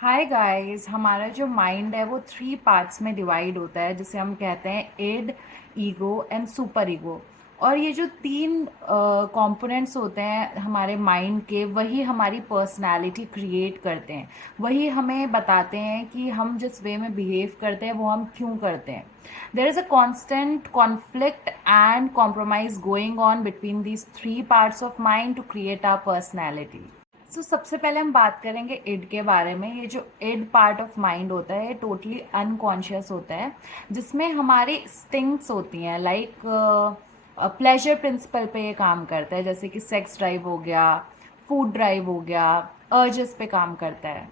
Hi guys, हमारा जो mind है वो थ्री पार्ट्स में डिवाइड होता है, जिसे हम कहते हैं id, ego and super ego. और ये जो तीन कंपोनेंट्स होते हैं हमारे माइंड के, वही हमारी पर्सनालिटी क्रिएट करते हैं। वही हमें बताते हैं कि हम जिस वे में बिहेव करते हैं वो हम क्यों करते हैं। There is a constant conflict and compromise going on between these three parts of mind to create our personality. सबसे पहले हम बात करेंगे इड के बारे में। ये जो इड पार्ट ऑफ माइंड होता है ये टोटली अनकॉन्शियस होता है, जिसमें हमारी स्टिंक्ट्स होती हैं। लाइक प्लेजर प्रिंसिपल पे ये काम करता है, जैसे कि सेक्स ड्राइव हो गया, फूड ड्राइव हो गया, अर्जेस पे काम करता है।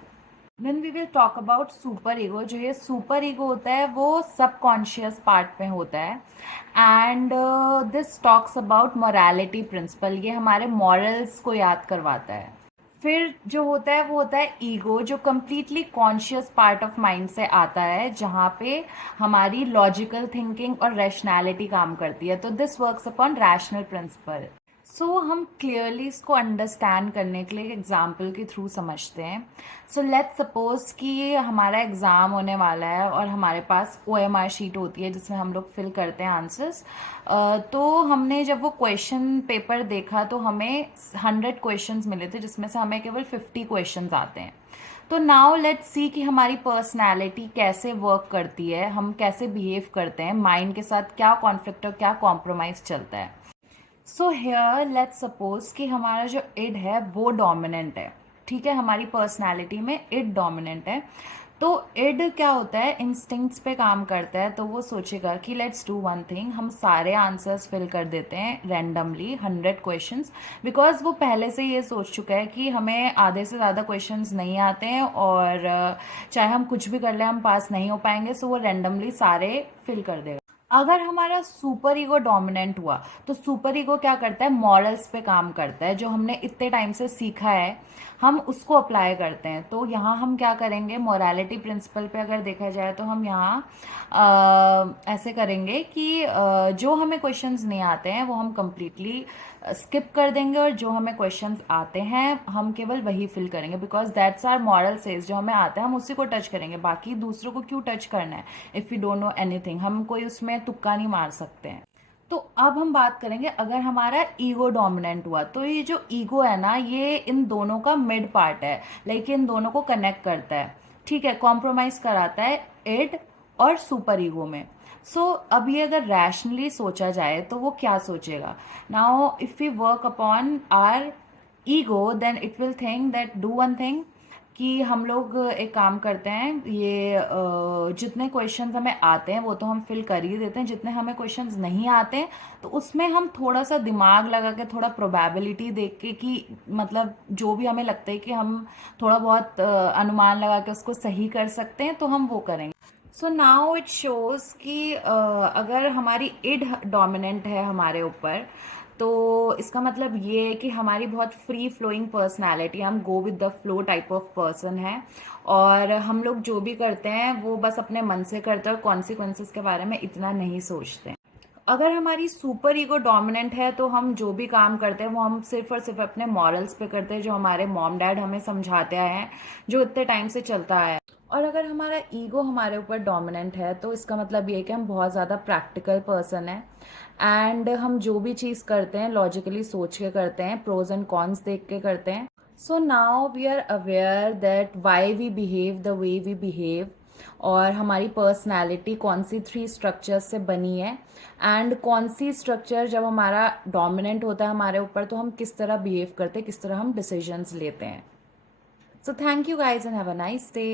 Then we will talk about super ego. जो ये सुपर ईगो होता है वो सबकॉन्शियस पार्ट में होता है, and this talks about morality principle. ये हमारे मॉरल्स को याद करवाता है। फिर जो होता है वो होता है ईगो, जो completely conscious part of mind से आता है, जहाँ पे हमारी लॉजिकल थिंकिंग और रैशनैलिटी काम करती है। तो this works upon rational principle. हम क्लियरली इसको अंडरस्टैंड करने के लिए एक एग्जाम्पल के थ्रू समझते हैं। लेट्स सपोज कि हमारा एग्ज़ाम होने वाला है और हमारे पास OMR शीट होती है जिसमें हम लोग फिल करते हैं आंसर्स। तो हमने जब वो क्वेश्चन पेपर देखा तो हमें 100 क्वेश्चंस मिले थे, जिसमें से हमें केवल 50 क्वेश्चंस आते हैं। तो नाउ लेट्स सी कि हमारी पर्सनैलिटी कैसे वर्क करती है, हम कैसे बिहेव करते हैं, माइंड के साथ क्या कॉन्फ्लिक्ट और क्या कॉम्प्रोमाइज़ चलता है। हेयर लेट्स सपोज कि हमारा जो इड है वो डोमिनेंट है। ठीक है, हमारी पर्सनालिटी में इड डोमिनेंट है। तो इड क्या होता है, इंस्टिंक्ट्स पे काम करता है। तो वो सोचेगा कि लेट्स डू वन थिंग, हम सारे आंसर्स फिल कर देते हैं रैंडमली 100 क्वेश्चंस। बिकॉज वो पहले से ये सोच चुका है कि हमें आधे से ज़्यादा क्वेश्चंस नहीं आते हैं, और चाहे हम कुछ भी कर लें हम पास नहीं हो पाएंगे। सो वो रैंडमली सारे फिल कर देगा। अगर हमारा सुपर ईगो डोमिनेंट हुआ तो सुपर ईगो क्या करता है, मॉरल्स पे काम करता है। जो हमने इतने टाइम से सीखा है हम उसको अप्लाई करते हैं। तो यहाँ हम क्या करेंगे, मोरालिटी प्रिंसिपल पे अगर देखा जाए तो हम यहाँ ऐसे करेंगे कि जो हमें क्वेश्चंस नहीं आते हैं वो हम कंप्लीटली स्किप कर देंगे, और जो हमें क्वेश्चंस आते हैं हम केवल वही फिल करेंगे। Because that's our moral says, जो हमें आता है हम उसी को टच करेंगे, बाकी दूसरों को क्यों टच करना है। If you don't know anything, हम कोई उसमें तुक्का नहीं मार सकते हैं। तो अब हम बात करेंगे अगर हमारा ईगो डोमिनेंट हुआ। तो ये जो ईगो है ना, ये इन दोनों का मिड पार्ट है, लाइक इन दोनों को कनेक्ट करता है। ठीक है, कॉम्प्रोमाइज कराता है इड और सुपर ईगो में। अब ये अगर रैशनली सोचा जाए तो वो क्या सोचेगा। Now if we work upon our ego then it will think that do one thing, कि हम लोग एक काम करते हैं, ये जितने क्वेश्चंस हमें आते हैं वो तो हम फिल कर ही देते हैं, जितने हमें क्वेश्चंस नहीं आते हैं तो उसमें हम थोड़ा सा दिमाग लगा के, थोड़ा प्रोबेबिलिटी देख के, कि मतलब जो भी हमें लगता है कि हम थोड़ा बहुत अनुमान लगा के उसको सही कर सकते हैं तो हम वो करेंगे। नाउ इट शोज कि अगर हमारी इड डोमिनेंट है हमारे ऊपर, तो इसका मतलब ये है कि हमारी बहुत फ्री फ्लोइंग पर्सनालिटी, हम go with the flow type of person है, और हम लोग जो भी करते हैं वो बस अपने मन से करते हैं और कॉन्सिक्वेंसेस के बारे में इतना नहीं सोचते हैं। अगर हमारी सुपर ईगो डोमिनेंट है तो हम जो भी काम करते हैं वो हम सिर्फ और सिर्फ अपने मॉरल्स पे करते हैं, जो हमारे मॉम डैड हमें समझाते आए हैं, जो इतने टाइम से चलता आया है। और अगर हमारा ईगो हमारे ऊपर डोमिनेंट है तो इसका मतलब ये है कि हम बहुत ज़्यादा प्रैक्टिकल पर्सन है, एंड हम जो भी चीज़ करते हैं लॉजिकली सोच के करते हैं, प्रोज एंड कॉन्स देख के करते हैं। Now we are aware that why we behave the way we behave, और हमारी पर्सनैलिटी कौन सी थ्री स्ट्रक्चर्स से बनी है, एंड कौन सी स्ट्रक्चर जब हमारा डोमिनेंट होता है हमारे ऊपर तो हम किस तरह बिहेव करते हैं, किस तरह हम डिसीजंस लेते हैं। Thank you guys and have a nice day.